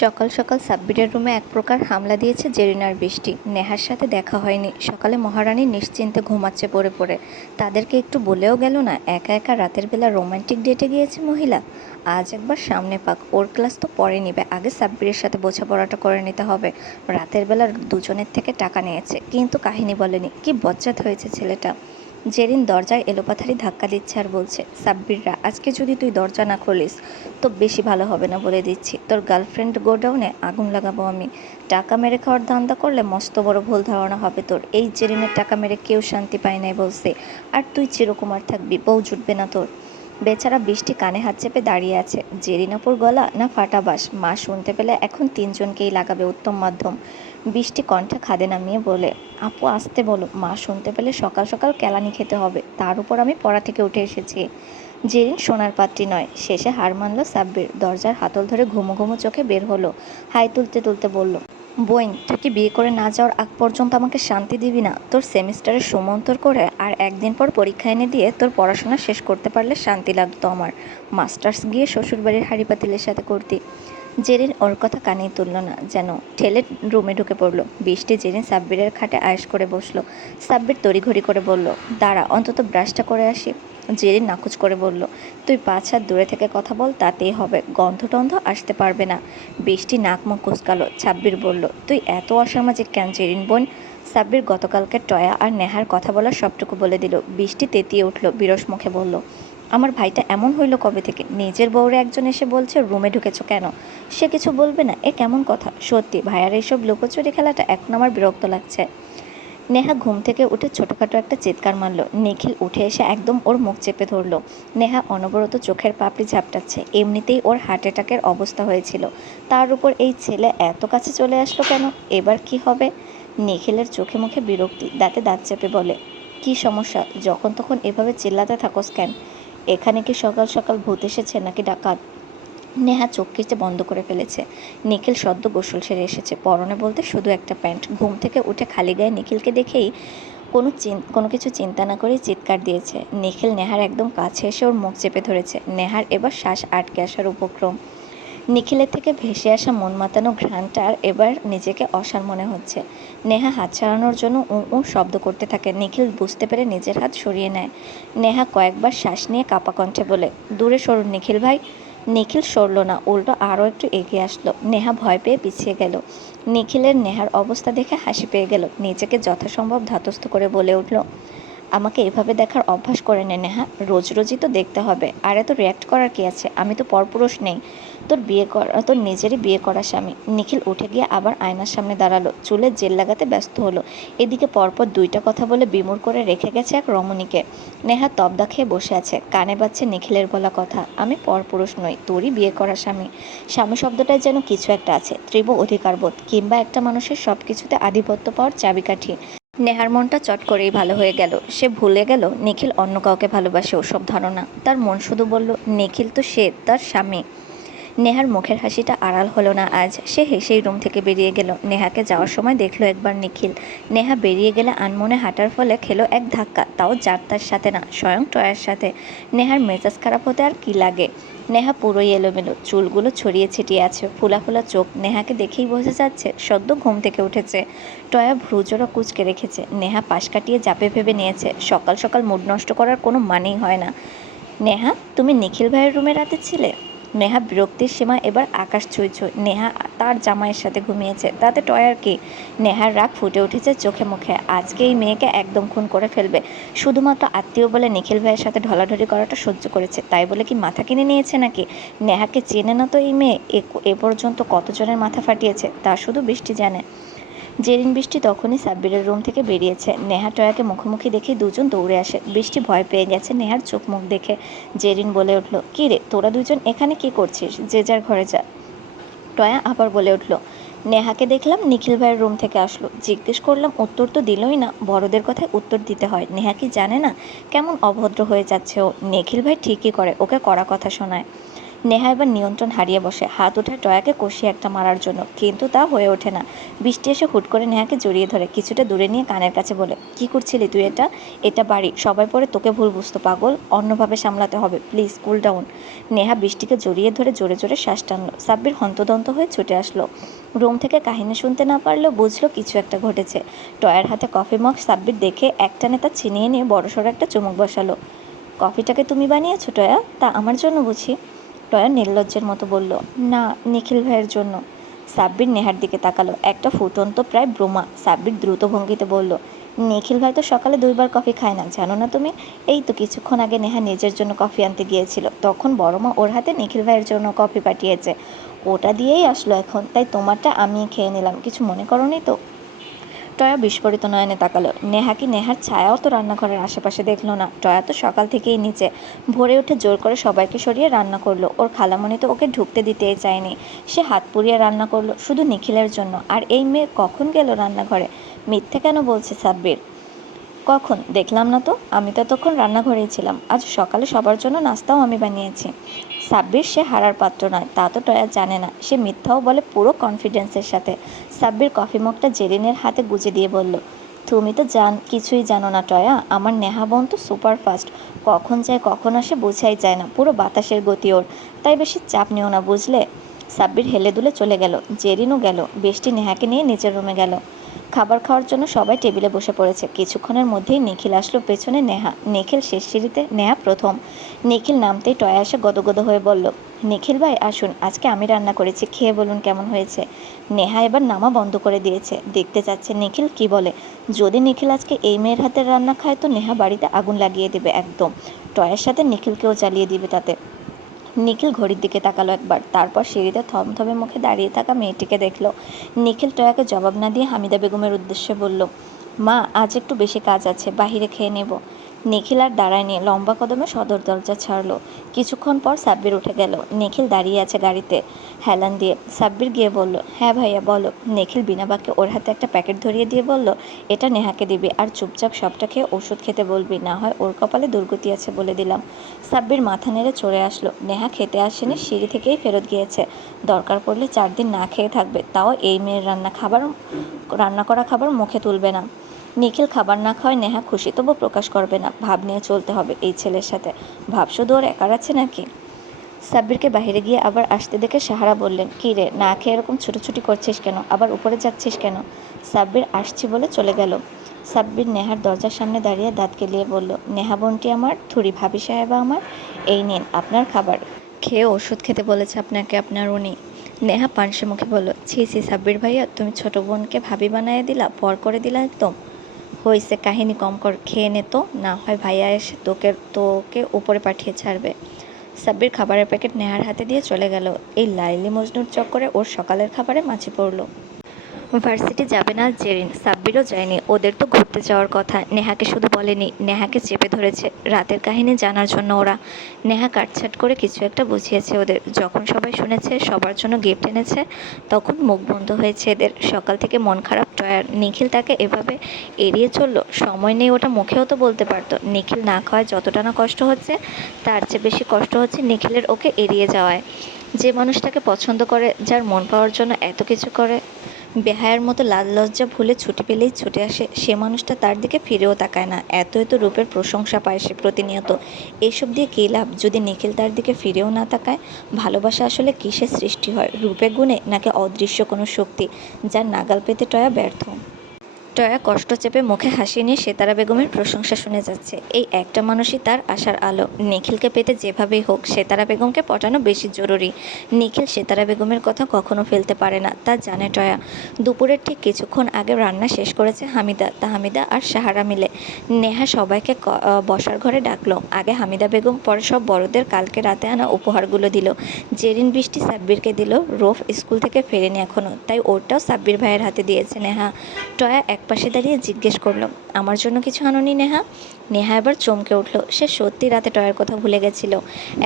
সকাল সকাল সাব্বিরের রুমে এক প্রকার হামলা দিয়েছে জেরিন আর বৃষ্টি। নেহার সাথে দেখা হয়নি। সকালে মহারানী নিশ্চিন্তে ঘুমাচ্ছে পড়ে পড়ে। তাদেরকে একটু বলেও গেল না একা একা রাতের বেলা রোমান্টিক ডেটে গিয়েছে মহিলা। আজ একবার সামনে পাক, ওর ক্লাস তো পরে নিবে, আগে সাব্বিরের সাথে বোঝাপড়াটা করে নিতে হবে। রাতের বেলা দুজনের থেকে টাকা নিয়েছে কিন্তু কাহিনী বলেনি। কি বজ্জাত হয়েছে ছেলেটা। জেরিন দরজায় এলোপাথারি ধাক্কা দিচ্ছে আর বলছে, সাব্বিররা, আজকে যদি তুই দরজা না খুলিস তো বেশি ভালো হবে না বলে দিচ্ছি। তোর গার্লফ্রেন্ড গোডাউনে আগুন লাগাবো আমি। টাকা মেরে খাওয়ার ধান্দা করলে মস্ত বড় ভুল ধারণা হবে তোর। এই জেরিনের টাকা মেরে কেউ শান্তি পায় নাই বলছে। আর তুই চিরকুমার থাকবি, বউ জুটবে না তোর। বেচারা বৃষ্টি কানে হাত চেপে দাঁড়িয়ে আছে। জেরিনাপুর গলা না ফাটা বাঁশ, মা শুনতে পেলে এখন তিনজনকেই লাগাবে উত্তম মাধ্যম। বৃষ্টি কণ্ঠে খাদে নামিয়ে বলে, আপু আসতে বলো, মা শুনতে পেলে সকাল সকাল কেলানি খেতে হবে। তার উপর আমি পড়া থেকে উঠে এসেছি। জেরিন সোনার পাত্রী নয়। শেষে হার মানল সাব্বির। দরজার হাতল ধরে ঘুমো ঘুমো চোখে বের হলো। হাই তুলতে তুলতে বলল, বইন, তুই কি বিয়ে করে না যাওয়ার আগ পর্যন্ত আমাকে শান্তি দিবি না? তোর সেমিস্টারের সমন্তর করে আর একদিন পর পরীক্ষা এনে দিয়ে তোর পড়াশোনা শেষ করতে পারলে শান্তি লাগতো আমার। মাস্টার্স গিয়ে শ্বশুরবাড়ির হাঁড়ি পাতিলের সাথে করতি। জেরিন ওর কথা কানেই তুলল না, যেন ঠেলে রুমে ঢুকে পড়লো। বৃষ্টি জেরিন সাব্বিরের খাটে আয়েশ করে বসলো। সাব্বির তড়িঘড়ি করে বলল, দাঁড়া, অন্তত ব্রাশটা করে আসি। জেরিন নাকচ করে বলল, তুই 5 হাত দূরে থেকে কথা বল, তাতেই হবে, গন্ধ টন্ধ আসতে পারবে না। বৃষ্টি নাক মুখ কুচকালো। সাব্বির বলল, তুই এত অসামাজিক কেন জেরিন বোন? সাব্বির গতকালকে টয়া আর নেহার কথা বলার সবটুকু বলে দিল। বৃষ্টি তেতিয়ে উঠল, বিরস মুখে বলল, আমার ভাইটা এমন হইল কবে থেকে? নিজের বউরে একজন এসে বলছে রুমে ঢুকেছো কেন? সে কিছু বলবে না? এ কেমন কথা? সত্যি ভাইয়ার এইসব লুকোচুরি খেলাটা এখন আমার বিরক্ত লাগছে। নেহা ঘুম থেকে উঠে ছোটোখাটো একটা চিৎকার মারল। নিখিল উঠে এসে একদম ওর মুখ চেপে ধরল। নেহা অনবরত চোখের পাপড়ি ঝাপটাচ্ছে। এমনিতেই ওর হার্ট অ্যাটাকের অবস্থা হয়েছিল, তার উপর এই ছেলে এত কাছে চলে আসলো কেন? এবার কি হবে? নিখিলের চোখে মুখে বিরক্তি, দাঁতে দাঁত চেপে বলে, কি সমস্যা? যখন তখন এভাবে চিল্লাতে থাকোস কেন? এখানে কি সকাল সকাল ভূত এসেছে নাকি ডাকাত? নেহা চোখ খিচে বন্ধ করে ফেলেছে। নিখিল সদ্য গোসল সেরে এসেছে, পরনে বলতে শুধু একটা প্যান্ট। ঘুম থেকে উঠে খালি গায়ে নিখিলকে দেখেই কোনো কিছু চিন্তা না করেই চিৎকার দিয়েছে। নিখিল নেহার একদম কাছে এসে ওর মুখ চেপে ধরেছে। নেহার এবার শ্বাস আটকে আসার উপক্রম। নিখিলের থেকে ভেসে আসা মন মাতানো ঘ্রাণটার এবার নিজেকে অসাড় মনে হচ্ছে। নেহা হাত ছাড়ানোর জন্য উ শব্দ করতে থাকে। নিখিল বুঝতে পেরে নিজের হাত সরিয়ে নেয়। নেহা কয়েকবার শ্বাস নিয়ে কাপা কণ্ঠে বলে, দূরে সরুন নিখিল ভাই। নিখিল সরল না, উল্টো আরও একটু এগিয়ে আসলো। নেহা ভয় পেয়ে পিছিয়ে গেল। নিখিলের নেহার অবস্থা দেখে হাসি পেয়ে গেল। নিজেকে যথাসম্ভব ধাতস্থ করে বলে উঠল, আমাকে এভাবে দেখার অভ্যাস করে নে নেহা, রোজ রোজই তো দেখতে হবে। আর এত রিয়্যাক্ট করার কি আছে? আমি তো পরপুরুষ নেই। তোর নিজেরই বিয়ে করা স্বামী। নিখিল উঠে গিয়ে আবার আয়নার সামনে দাঁড়ালো। চুলে জেল লাগাতে ব্যস্ত হলো। এদিকে পরপর দুইটা কথা বলে বিমূর করে রেখে গেছে এক রমণীকে। নেহা তবদা খেয়ে বসে আছে, কানে বাজছে নিখিলের বলা কথা, আমি পরপুরুষ নই, তোরই বিয়ে করা স্বামী। স্বামী শব্দটায় যেন কিছু একটা আছে, তীব্র অধিকারবোধ, কিংবা একটা মানুষের সব কিছুতে আধিপত্য পাওয়ার চাবিকাঠি। নেহার মনটা চট করেই ভালো হয়ে গেল। সে ভুলে গেল নিখিল অন্য কাউকে ভালোবাসে, ওসব ধারণা। তার মন শুধু বলল, নিখিল তো সে তার স্বামী। নেহার মুখের হাসিটা আড়াল হলো না আজ। সে হেসেই রুম থেকে বেরিয়ে গেল। নেহাকে যাওয়ার সময় দেখলো একবার নিখিল। নেহা বেরিয়ে গেলে আনমনে হাঁটার ফলে খেলো এক ধাক্কা, তাও যার তার সাথে না, স্বয়ং টয়ার সাথে। নেহার মেজাজ খারাপ হতে আর কি লাগে? নেহা পুরোই এলোমেলো, চুলগুলো ছড়িয়ে ছিটিয়ে আছে, ফোলা ফোলা চোখ। নেহাকে দেখেই বোঝা যাচ্ছে সদ্য ঘুম থেকে উঠেছে। টয়া ভ্রুজোড়া কুঁচকে রেখেছে। নেহা পাশ কাটিয়ে যাবে ভেবে নিয়েছে। সকাল সকাল মুড নষ্ট করার কোনো মানেই হয় না। নেহা, তুমি নিখিল ভাইয়ের রুমে রাতে ছিলে? নেহা বিরক্তির সীমা এবার আকাশ ছুঁই ছুঁই। নেহা তার জামাইয়ের সাথে ঘুমিয়েছে, তাতে টয়ার কি? নেহার রাগ ফুটে উঠেছে চোখে মুখে। আজকে এই মেয়েকে একদম খুন করে ফেলবে। শুধুমাত্র আত্মীয় বলে নিখিল ভাইয়ের সাথে ঢলাঢলি করাটা সহ্য করেছে, তাই বলে কি মাথা কিনে নিয়েছে নাকি? নেহাকে চেনে না তো এই মেয়ে। এ পর্যন্ত কতজনের মাথা ফাটিয়েছে তা শুধু বৃষ্টি জানে। জেরিন বৃষ্টি তখনই সাব্বিরের রুম থেকে বেরিয়েছে। নেহা টয়াকে মুখোমুখি দেখে দুজন দৌড়ে আসে। বৃষ্টি ভয় পেয়ে গেছে নেহার চোখ মুখ দেখে। জেরিন বলে উঠল, কী রে, তোরা দুজন এখানে কি করছিস? যে যার ঘরে যা। টয়া আবার বলে উঠল, নেহাকে দেখলাম নিখিল ভাইয়ের রুম থেকে আসলো, জিজ্ঞেস করলাম, উত্তর তো দিলই না। বড়দের কথায় উত্তর দিতে হয়। নেহা কি জানে না? কেমন অভদ্র হয়ে যাচ্ছে ও। নিখিল ভাই ঠিকই করে, ওকে কড়া কথা শোনায়। নেহা এবার নিয়ন্ত্রণ হারিয়ে বসে, হাত ওঠায় টয়াকে কষিয়ে একটা মারার জন্য, কিন্তু তা হয়ে ওঠে না। বৃষ্টি এসে হুট করে নেহাকে জড়িয়ে ধরে কিছুটা দূরে নিয়ে কানের কাছে বলে, কি করছিলি তুই? এটা বাড়ি, সবাই পরে তোকে ভুল বুঝতো পাগল, অন্যভাবে সামলাতে হবে, প্লিজ কুল ডাউন। নেহা বৃষ্টিকে জড়িয়ে ধরে জোরে জোরে শ্বাস টানলো। সাব্বির হন্তদন্ত হয়ে ছুটে আসলো রুম থেকে। কাহিনী শুনতে না পারলেও বুঝলো কিছু একটা ঘটেছে। টয়ার হাতে কফি মগ সাব্বির দেখে একটানে তা ছিনিয়ে নিয়ে বড়সড় একটা চুমুক বসালো। কফিটাকে তুমি বানিয়েছো টয়া? তা আমার জন্য বুঝি? টয়া নির্লজ্জের মতো বলল, না, নিখিল ভাইয়ের জন্য। সাব্বির নেহার দিকে তাকালো, একটা ফুটন্ত প্রায় ব্রোমা। সাব্বির দ্রুত ভঙ্গিতে বলল, নিখিল ভাই তো সকালে 2বার কফি খায় না, জানো না তুমি? এই তো কিছুক্ষণ আগে নেহা নিজের জন্য কফি আনতে গিয়েছিল, তখন বড়মা ওর হাতে নিখিল ভাইয়ের জন্য কফি পাঠিয়েছে, ওটা দিয়েই আসলো এখন, তাই তোমারটা আমি খেয়ে নিলাম, কিছু মনে করোনি তো? টয়া বিস্ফোরিত নয়নে তাকালো। নেহা কি নেহার ছায়াও তো রান্নাঘরের আশেপাশে দেখলো না। টয়া তো সকাল থেকেই নিচে, ভোরে উঠে জোর করে সবাইকে সরিয়ে রান্না করলো। ওর খালামণি তো ওকে ঢুকতে দিতেই চায়নি, সে হাত পুড়িয়ে রান্না করলো শুধু নিখিলের জন্য। আর এই মেয়ে কখন গেল রান্নাঘরে? মিথ্যে কেন বলছে সাব্বির? কখন দেখলাম না তো, আমি তো তখন রান্নাঘরেই ছিলাম। আজ সকালে সবার জন্য নাস্তাও আমি বানিয়েছি। সাব্বির সে হারার পাত্র নয়, তা তো টয়া জানে না। সে মিথ্যাও বলে পুরো কনফিডেন্সের সাথে। সাব্বির কফি মগটা জেরিনের হাতে গুজে দিয়ে বলল, তুমি তো কিছুই জানো না টয়া, আমার নেহা বোন তো সুপার ফাস্ট, কখন যায় কখন আসে বোঝাই যায় না, পুরো বাতাসের গতি ওর, তাই বেশি চাপ নিও না বুঝলে। সাব্বির হেলে দুলে চলে গেল। জেরিনও গেল। বৃষ্টি নেহাকে নিয়ে নিচের রুমে গেল। খাবার খাওয়ার জন্য সবাই টেবিলে বসে পড়েছে। কিছুক্ষণের মধ্যেই নিখিল আসলো, পেছনে নেহা। নিখিল শেষ সিঁড়িতে, নেহা প্রথম। নিখিল নামতেই টয়া এসে গদগদ হয়ে বলল, নিখিল ভাই আসুন, আজকে আমি রান্না করেছি, খেয়ে বলুন কেমন হয়েছে। নেহা এবার নামা বন্ধ করে দিয়েছে, দেখতে চাচ্ছে নিখিল কি বলে। যদি নিখিল আজকে এই মেয়ের হাতের রান্না খায় তো নেহা বাড়িতে আগুন লাগিয়ে দেবে একদম। টয়ার সাথে নিখিলকেও জ্বালিয়ে দিবে তাতে। নিখিল ঘড়ির দিকে তাকালো একবার, তারপর সিঁড়িতে থমথমে মুখে দাঁড়িয়ে থাকা মেয়েটিকে দেখল। নিখিল টয়াকে জবাব না দিয়ে হামিদা বেগমের উদ্দেশ্যে বলল, মা, আজ একটু বেশি কাজ আছে, বাহিরে খেয়ে নেব। নিখিল আর দাঁড়ায়নি, লম্বা কদমে সদর দরজা ছাড়লো। কিছুক্ষণ পর সাব্বির উঠে গেল। নিখিল দাঁড়িয়ে আছে গাড়িতে হেলান দিয়ে। সাব্বির গিয়ে বলল, হ্যাঁ ভাইয়া বলো। নিখিল বিনা বাক্যে ওর হাতে একটা প্যাকেট ধরিয়ে দিয়ে বলল, এটা নেহাকে দিবি, আর চুপচাপ সবটা খেয়ে ওষুধ খেতে বলবি, না হয় ওর কপালে দুর্গতি আছে বলে দিলাম। সাব্বির মাথা নেড়ে চড়ে আসলো। নেহা খেতে আসেনি, সিঁড়ি থেকেই ফেরত গিয়েছে। দরকার পড়লে 4 দিন না খেয়ে থাকবে, তাও এই মেয়ের রান্না করা খাবার মুখে তুলবে না। নিখিল খাবার না খাওয়ায় নেহা খুশি, তবু প্রকাশ করবে না। ভাব নিয়ে চলতে হবে এই ছেলের সাথে। ভাব শুধু ওর একার আছে নাকি? সাব্বিরকে বাইরে গিয়ে আবার আসতে দেখে সাহারা বললেন, কী রে, না খেয়ে এরকম ছুটোছুটি করছিস কেন, আবার উপরে যাচ্ছিস কেন? সাব্বির আসছি বলে চলে গেল। সাব্বির নেহার দরজার সামনে দাঁড়িয়ে দাঁত কেলিয়ে বলল, নেহা বোনটি আমার, থুরি ভাবি সাহেবা আমার, এই নিন আপনার খাবার, খেয়ে ওষুধ খেতে বলেছে আপনাকে আপনার উনি। নেহা পানসে মুখে বলল, ছি ছি সাব্বির ভাইয়া, তুমি ছোট বোনকে ভাবি বানিয়ে দিলা, পর করে দিলা একদম। হইছে, কাহিনী কম কর, খেয়ে নে তো, না হয় ভাইয়া এসে তোকে তোকে উপরে পাঠিয়ে ছাড়বে। সাব্বির খাবারের প্যাকেট নেহার হাতে দিয়ে চলে গেল। এই লাইলি মজনুর চক্করে ওর সকালের খাবারে মাছি পড়ল। ভার্সিটি যাবে না জেরিন, সাব্বিরও যায়নি। ওদের তো ঘুরতে যাওয়ার কথা, নেহাকে শুধু বলেনি, নেহাকে চেপে ধরেছে রাতের কাহিনী জানার জন্য ওরা। নেহা কাটছাট করে কিছু একটা বুঝিয়েছে ওদের। যখন সবাই শুনেছে সবার জন্য গিফট এনেছে, তখন মুখ বন্ধ হয়েছে এদের। সকাল থেকে মন খারাপ টয়ার। নিখিল তাকে এভাবে এড়িয়ে চললো, সময় নেই ওটা মুখেও তো বলতে পারতো। নিখিল না খাওয়ায় যতটা না কষ্ট হচ্ছে, তার চেয়ে বেশি কষ্ট হচ্ছে নিখিলের ওকে এড়িয়ে যাওয়ায়। যে মানুষটাকে পছন্দ করে, যার মন পাওয়ার জন্য এত কিছু করে, বেহায়ার মতো লাজ লজ্জা ভুলে ছুটি পেলেই ছুটে আসে, সে মানুষটা তার দিকে ফিরেও তাকায় না। এত এত রূপের প্রশংসা পায় সে প্রতিনিয়ত। এসব দিয়ে কী লাভ যদি নিখিল তার দিকে ফিরেও না তাকায়? ভালোবাসা আসলে কিসের সৃষ্টি হয়, রূপে গুণে নাকি অদৃশ্য কোনো শক্তি, যার নাগাল পেতে টয়া ব্যর্থ? টয়া কষ্ট চেপে মুখে হাসি নিয়ে সেতারা বেগমের প্রশংসা শুনে যাচ্ছে। এই একটা মানুষই তার আশার আলো। নিখিলকে পেতে যেভাবেই হোক সেতারা বেগমকে পটানো বেশি জরুরি। নিখিল সেতারা বেগমের কথা কখনো ফেলতে পারে না, তা জানে টয়া। দুপুরের ঠিক কিছুক্ষণ আগে রান্না শেষ করেছে হামিদা, তাহমিদা আর সাহারা মিলে। নেহা সবাইকে বসার ঘরে ডাকলো। আগে হামিদা বেগম, পরে সব বড়দের কালকে রাতে আনা উপহারগুলো দিল। জেরিন বৃষ্টি সাব্বিরকে দিল। রোফ স্কুল থেকে ফেরেনি এখনো, তাই ওরটাও সাব্বির ভাইয়ের হাতে দিয়েছে নেহা। টয়া এক পাশে দাঁড়িয়ে জিজ্ঞেস করলো, আমার জন্য কিছু আনোনি নেহা? নেহা এবার চমকে উঠল। সে সত্যি রাতে টয়ার কথা ভুলে গেছিল।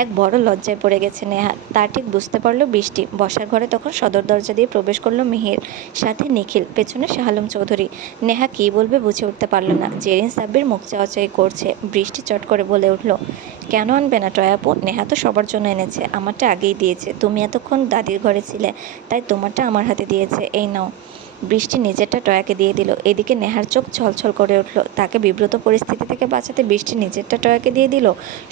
এক বড় লজ্জায় পড়ে গেছে নেহা। তা ঠিক বুঝতে পারলো বৃষ্টি। বসার ঘরে তখন সদর দরজা দিয়ে প্রবেশ করলো মিহির, সাথে নিখিল, পেছনে শাহ আলম চৌধুরী। নেহা কী বলবে বুঝে উঠতে পারল না। জেরিন সাব্বির মুখ চাওয়াচাই করছে। বৃষ্টি চট করে বলে উঠল, কেন আনবে না টয়া আপু? নেহা তো সবার জন্য এনেছে, আমারটা আগেই দিয়েছে। তুমি এতক্ষণ দাদির ঘরে ছিলে, তাই তোমারটা আমার হাতে দিয়েছে, এই নাও। বৃষ্টি নিজেরটা টয়াকে দিয়ে দিল। এদিকে নেহার চোখ ছলছল করে উঠল। তাকে বিব্রত পরিস্থিতি থেকে বাঁচাতে বৃষ্টি নিজেরটা টয়াকে দিয়ে দিল।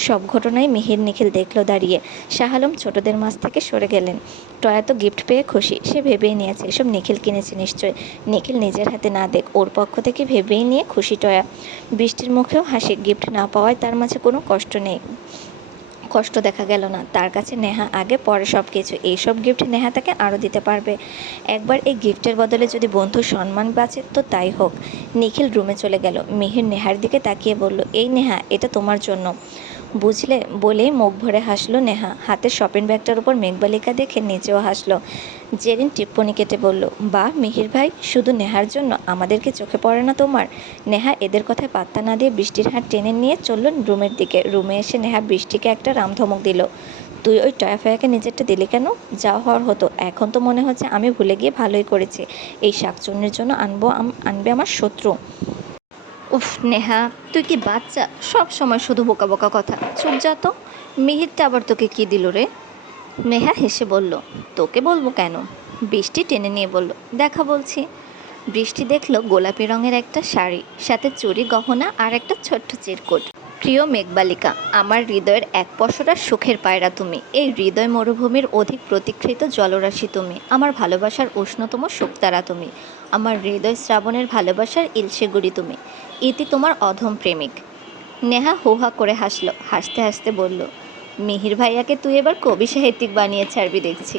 সব ঘটনাই মিহির নিখিল দেখল দাঁড়িয়ে। শাহ আলম ছোটদের মাঝ থেকে সরে গেলেন। টয়া তো গিফট পেয়ে খুশি। সে ভেবেই নিয়েছে এসব নিখিল কিনেছে নিশ্চয়। নিখিল নিজের হাতে না দেখ, ওর পক্ষ থেকে ভেবেই নিয়ে খুশি টয়া। বৃষ্টির মুখেও হাসি। গিফট না পাওয়ায় তার মাঝে কোনো কষ্ট নেই, কষ্ট দেখা গেল না। তার কাছে নেহা আগে, পরে সব কিছু। এইসব গিফট নেহা তাকে আরও দিতে পারবে। একবার এই গিফটের বদলে যদি বন্ধুর সম্মান বাঁচে তো তাই হোক। নিখিল রুমে চলে গেল। মিহির নেহার দিকে তাকিয়ে বলল, এই নেহা, এটা তোমার জন্য, বুঝলে? বলেই মুখ ভরে হাসলো নেহা। হাতের শপিং ব্যাগটার উপর মেঘবালিকা দেখে নিচেও হাসলো। জেরিন টিপ্পনি কেটে বলল, বাহ মিহির ভাই, শুধু নেহার জন্য? আমাদেরকে চোখে পড়ে না তোমার? নেহা এদের কথায় পাত্তা না দিয়ে বৃষ্টির হাত টেনে নিয়ে চলল রুমের দিকে। রুমে এসে নেহা বৃষ্টিকে একটা রামধমক দিল, তুই ওই টয়াফয়াকে নিজেরটা দিলি কেন? যা হওয়ার হতো। এখন তো মনে হচ্ছে আমি ভুলে গিয়ে ভালোই করেছি। এই শাকচুন্নির জন্য আনবে আমার শত্রু। উফ নেহা, তুই কি বাচ্চা? সব সময় শুধু বোকা বোকা কথা। চুপ যা তো। মিহিরটা আবার তোকে কি দিল রে? নেহা হেসে বলল, তোকে বলবো কেন? বৃষ্টি টেনে নিয়ে বলল, দেখা বলছি। বৃষ্টি দেখলো গোলাপি রঙের একটা শাড়ি, সাথে চুড়ি গহনা আর একটা ছোট্ট চিরকুট। প্রিয় মেঘবালিকা, আমার হৃদয়ের এক পশরা সুখের পায়রা তুমি। এই হৃদয় মরুভূমির অধিক প্রতীক্ষিত জলরাশি তুমি। আমার ভালোবাসার উষ্ণতম শুকতারা তুমি। আমার হৃদয় শ্রাবণের ভালোবাসার ইলশেগুড়ি তুমি। ইতি তোমার অধম প্রেমিক। নেহা হোহা করে হাসলো। হাসতে হাসতে বলল, মিহির ভাইয়াকে তুই এবার কবি সাহিত্যিক বানিয়ে ছাড়বি দেখছি।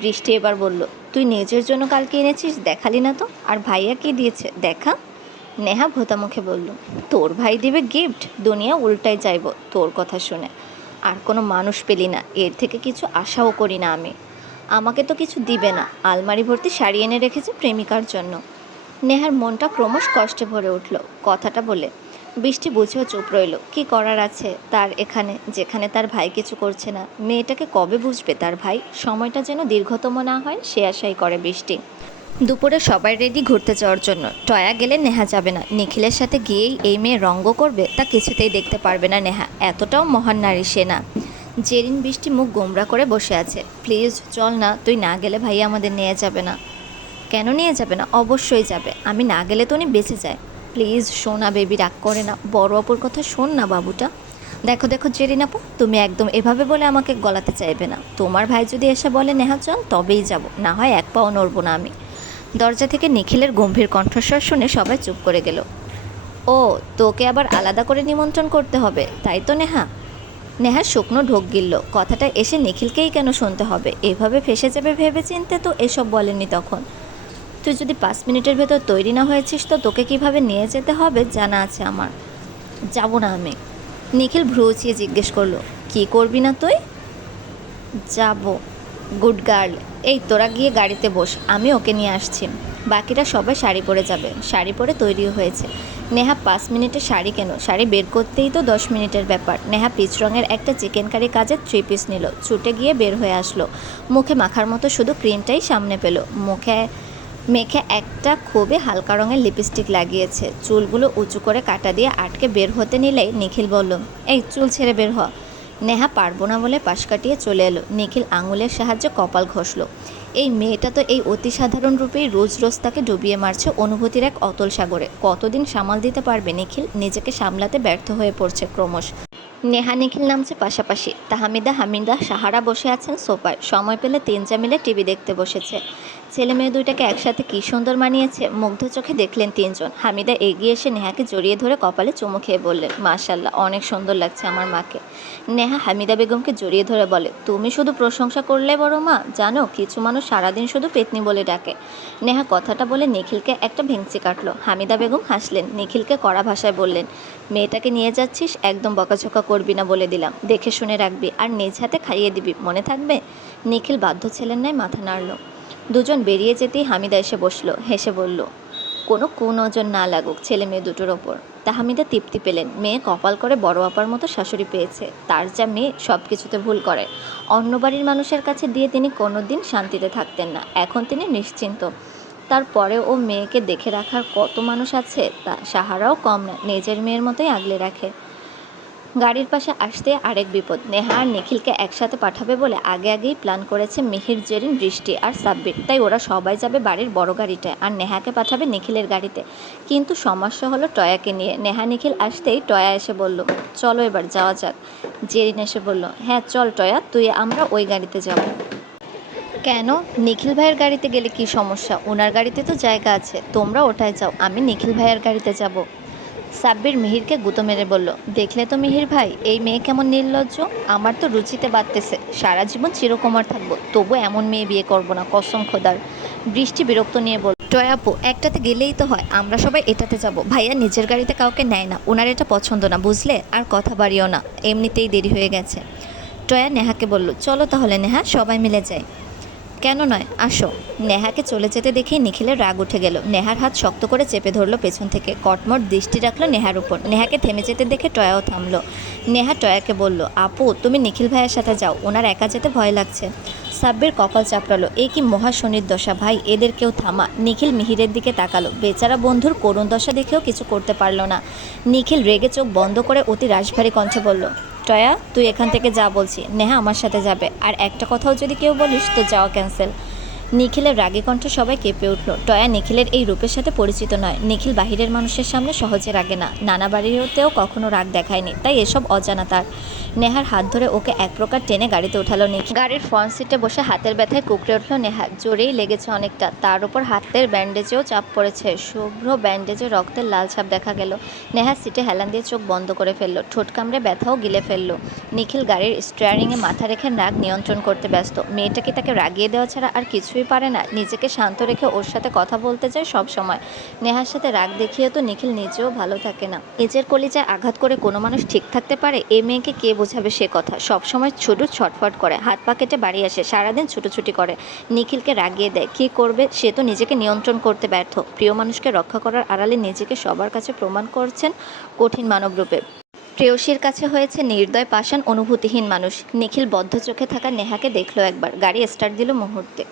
বৃষ্টি এবার বলল, তুই নিজের জন্য কালকে এনেছিস, দেখালি না তো? আর ভাইয়া কি দিয়েছে দেখা। নেহা ভোতা মুখে বলল, তোর ভাই দিবে গিফট? দুনিয়া উল্টাই যাইব তোর কথা শুনে। আর কোনো মানুষ পেলি না, এর থেকে কিছু আশাও করি না আমি। আমাকে তো কিছু দিবে না, আলমারি ভর্তি শাড়ি এনে রেখেছে প্রেমিকার জন্য। নেহার মনটা ক্রমশ কষ্টে ভরে উঠল কথাটা বলে। বৃষ্টি বুঝেও চুপ রইল। কি করার আছে তার এখানে, যেখানে তার ভাই কিছু করছে না? মেয়েটাকে কবে বুঝবে তার ভাই? সময়টা যেন দীর্ঘতম না হয় সে আশাই করে বৃষ্টি। দুপুরে সবাই রেডি ঘুরতে যাওয়ার জন্য। টয়া গেলে নেহা যাবে না। নিখিলের সাথে গিয়েই এই মেয়ে রঙ্গ করবে তা কিছুতেই দেখতে পারবে না নেহা। এতটাও মহান নারী সে না। জেরিন বৃষ্টি মুখ গোমরা করে বসে আছে। প্লিজ চল না, তুই না গেলে ভাইয়া আমাদের নিয়ে যাবে না। কেন নিয়ে যাবে না? অবশ্যই যাবে। আমি না গেলে তো উনি বেঁচে যায়। প্লিজ শোনা বেবি, রাগ করে না। বড় অপুর কথা শোন না বাবুটা। দেখো দেখো জেরিন আপু, তুমি একদম এভাবে বলে আমাকে গলাতে চাইবে না। তোমার ভাই যদি এসে বলে নেহা চল, তবেই যাব, না হয় এক পাও নড়বো না আমি। দরজা থেকে নিখিলের গম্ভীর কণ্ঠস্বর শুনে সবাই চুপ করে গেল। ও, তোকে আবার আলাদা করে নিমন্ত্রণ করতে হবে, তাই তো নেহা? নেহা শুকনো ঢোক গিলল। কথাটা এসে নিখিলকেই কেন শুনতে হবে? এভাবে ফেসে যাবে ভেবে চিনতে তো এসব বলেনি তখন। তুই যদি 5 মিনিটের ভেতর তৈরি না হয়েছিস তো তোকে কিভাবে নিয়ে যেতে হবে জানা আছে আমার। যাব না আমি। নিখিল ভ্রু উঁচিয়ে জিজ্ঞেস করলো, কি করবি না তুই? যাব। Good girl. এই তোরা গিয়ে গাড়িতে বস, আমি ওকে নিয়ে আসছি। বাকিরা সবাই শাড়ি পরে যাবে। শাড়ি পরে তৈরিও হয়েছে। নেহা 5 মিনিটে শাড়ি কেন, শাড়ি বের করতেই তো 10 মিনিটের ব্যাপার। নেহা পিচ রঙের একটা চিকেন কারি কাজের 3 পিস নিল। ছুটে গিয়ে বের হয়ে আসলো। মুখে মাখার মতো শুধু ক্রিমটাই সামনে পেল। মুখে মেখে একটা খুবই হালকা রঙের লিপস্টিক লাগিয়েছে। চুলগুলো উঁচু করে কাটা দিয়ে আটকে বের হতে নিলেই নিখিল বলল, এই চুল ছেড়ে বের হ। নেহা পারবো না বলে পাশ কাটিয়ে চলে এলো। নিখিল আঙুলের সাহায্যে কপাল ঘষল। এই মেয়েটা তো এই অতি সাধারণ রূপেই রোজ রোজ তাকে ডুবিয়ে মারছে অনুভূতির এক অতল সাগরে। কতদিন সামাল দিতে পারবে নিখিল? নিজেকে সামলাতে ব্যর্থ হয়ে পড়ছে ক্রমশ। নেহা নিখিল নামছে পাশাপাশি। তাহমিদা হামিদা সাহারা বসে আছেন সোফায়। সময় পেলে তিনজা মিলে টিভি দেখতে বসেছে। ছেলে মেয়ে দুইটাকে একসাথে কী সুন্দর মানিয়েছে। মুগ্ধ চোখে দেখলেন তিনজন। হামিদা এগিয়ে এসে নেহাকে জড়িয়ে ধরে কপালে চুমু খেয়ে বললেন, মাশাল্লাহ, অনেক সুন্দর লাগছে আমার মাকে। নেহা হামিদা বেগমকে জড়িয়ে ধরে বলে, তুমি শুধু প্রশংসা করলে বড় মা, জানো কিছু মানুষ সারাদিন শুধু পেতনি বলে ডাকে। নেহা কথাটা বলে নিখিলকে একটা ভেঙচি কাটলো। হামিদা বেগম হাসলেন। নিখিলকে কড়া ভাষায় বললেন, মেয়েটাকে নিয়ে যাচ্ছিস, একদম বকাঝকা করবি না বলে দিলাম। দেখে শুনে রাখবি আর নিজ হাতে খাইয়ে দিবি, মনে থাকবে? নিখিল বাধ্য ছেলের ন্যায় মাথা নাড়ল। দুজন বেরিয়ে যেতেই হামিদা এসে বসলো। হেসে বলল, কোনো কুনজর না লাগুক ছেলে মেয়ে দুটোর ওপর। তাহমিদা তৃপ্তি পেলেন, মেয়ে কপাল করে বড় আপার মতো শাশুড়ি পেয়েছে। তার যা মেয়ে সব কিছুতে ভুল করে। অন্য বাড়ির মানুষের কাছে দিয়ে তিনি কোনো দিন শান্তিতে থাকতেন না, এখন তিনি নিশ্চিন্ত। তারপরে ও মেয়েকে দেখে রাখার কত মানুষ আছে, তা সাহারাও কম না, নিজের মেয়ের মতোই আগলে রাখে। গাড়ির পাশে আসতে আরেক বিপদ। নেহা আর নিখিলকে একসাথে পাঠাবে বলে আগেই প্ল্যান করেছে মিহির, জেরিন, বৃষ্টি আর সাব্বির। তাই ওরা সবাই যাবে বাড়ির বড় গাড়িটায়, আর নেহাকে পাঠাবে নিখিলের গাড়িতে। কিন্তু সমস্যা হলো টয়াকে নিয়ে। নেহা নিখিল আসতেই টয়া এসে বলল, চলো এবার যাওয়া যাক। জেরিন এসে বলল, হ্যাঁ চল টয়া, তুই আমরা ওই গাড়িতে যাব। কেন? নিখিল ভাইয়ের গাড়িতে গেলে কি সমস্যা? ওনার গাড়িতে তো জায়গা আছে, তোমরা ওটায় যাও, আমি নিখিল ভাইয়ের গাড়িতে যাব। সাব্বির মিহিরকে গুঁতো মেরে বলল, দেখলে তো মিহির ভাই, এই মেয়ে কেমন নির্লজ্জ। আমার তো রুচিতে বাড়তেছে, সারা জীবন চিরকুমার থাকবো, তবু এমন মেয়ে বিয়ে করবো না, কসম খোদার। বৃষ্টি বিরক্ত নিয়ে বলল, টয়াপু একটাতে গেলেই তো হয়, আমরা সবাই এটাতে যাব। ভাইয়া নিজের গাড়িতে কাউকে নেয় না, ওনার এটা পছন্দ না, বুঝলে? আর কথা বাড়িও না, এমনিতেই দেরি হয়ে গেছে। টয়া নেহাকে বলল, চলো তাহলে নেহা, সবাই মিলে যাই। কেন নয়, আসো। নেহাকে চলে যেতে দেখে নিখিলের রাগ উঠে গেল। নেহার হাত শক্ত করে চেপে ধরলো পেছন থেকে, কটমট দৃষ্টি রাখলো নেহার উপর। নেহাকে থেমে যেতে দেখে টয়াও থামলো। নেহা টয়াকে বলল, আপু তুমি নিখিল ভাইয়ের সাথে যাও, ওনার একা যেতে ভয় লাগছে। সাব্বির কপাল চাপড়ালো, এই কি মহা শনির দশা ভাই, এদের কেউ থামা। নিখিল মিহিরের দিকে তাকালো, বেচারা বন্ধুর করুণ দশা দেখেও কিছু করতে পারল না। নিখিল রেগে চোখ বন্ধ করে অতি রাশভারী কণ্ঠে বলল, টয়া তুই এখান থেকে যা বলছি, নেহা আমার সাথে যাবে, আর একটা কথাও যদি কেউ বলিস তো যাওয়া ক্যান্সেল। নিখিলের রাগী কণ্ঠ সবাই কেঁপে উঠল। টয়া নিখিলের এই রূপের সাথে পরিচিত নয়। নিখিল বাহিরের মানুষের সামনে সহজে রাগে না, নানা বাড়িতেও কখনো রাগ দেখায়নি, তাই এসব অজানা তার। নেহার হাত ধরে ওকে এক প্রকার টেনে গাড়িতে উঠালো নিখিল। গাড়ির ফ্রন্ট সিটে বসে হাতের ব্যথায় কুঁকড়ে উঠল নেহা, জোরেই লেগেছে অনেকটা, তার উপর হাতের ব্যান্ডেজেও চাপ পড়েছে, শুভ্র ব্যান্ডেজে রক্তের লাল ছাপ দেখা গেল। নেহা সিটে হেলান দিয়ে চোখ বন্ধ করে ফেললো, ঠোঁট কামড়ে ব্যথাও গিলে ফেললো। নিখিল গাড়ির স্টিয়ারিংয়ে মাথা রেখে রাগ নিয়ন্ত্রণ করতে ব্যস্ত। মেয়েটা কি তাকে রাগিয়ে দেওয়া ছাড়া আর কিছুই পারে না? নিজেকে শান্ত রেখে ওর সাথে কথা বলতে চায় সব সময়। নেহার সাথে রাগ দেখিয়ে তো নিখিল নিজেও ভালো থাকে না। নিজের কলিজায় আঘাত করে কোনো মানুষ ঠিক থাকতে পারে? এ মেয়েকে কে বোঝাবে সে কথা? সব সময় ছুটু ছটফট করে, হাত পা কেটে বাড়ি আসে, সারাদিন ছুটোছুটি করে, নিখিলকে রাগিয়ে দেয়। কি করবে? সে তো নিজেকে নিয়ন্ত্রণ করতে ব্যর্থ। প্রিয় মানুষকে রক্ষা করার আড়ালে নিজেকে সবার কাছে প্রমাণ করছেন কঠিন মানবরূপে। প্রেয়সীর কাছে হয়েছে নির্দয় পাষাণ অনুভূতিহীন মানুষ। নিখিল বদ্ধ চোখে থাকা নেহাকে দেখলো একবার, গাড়ি স্টার্ট দিল মুহূর্তে।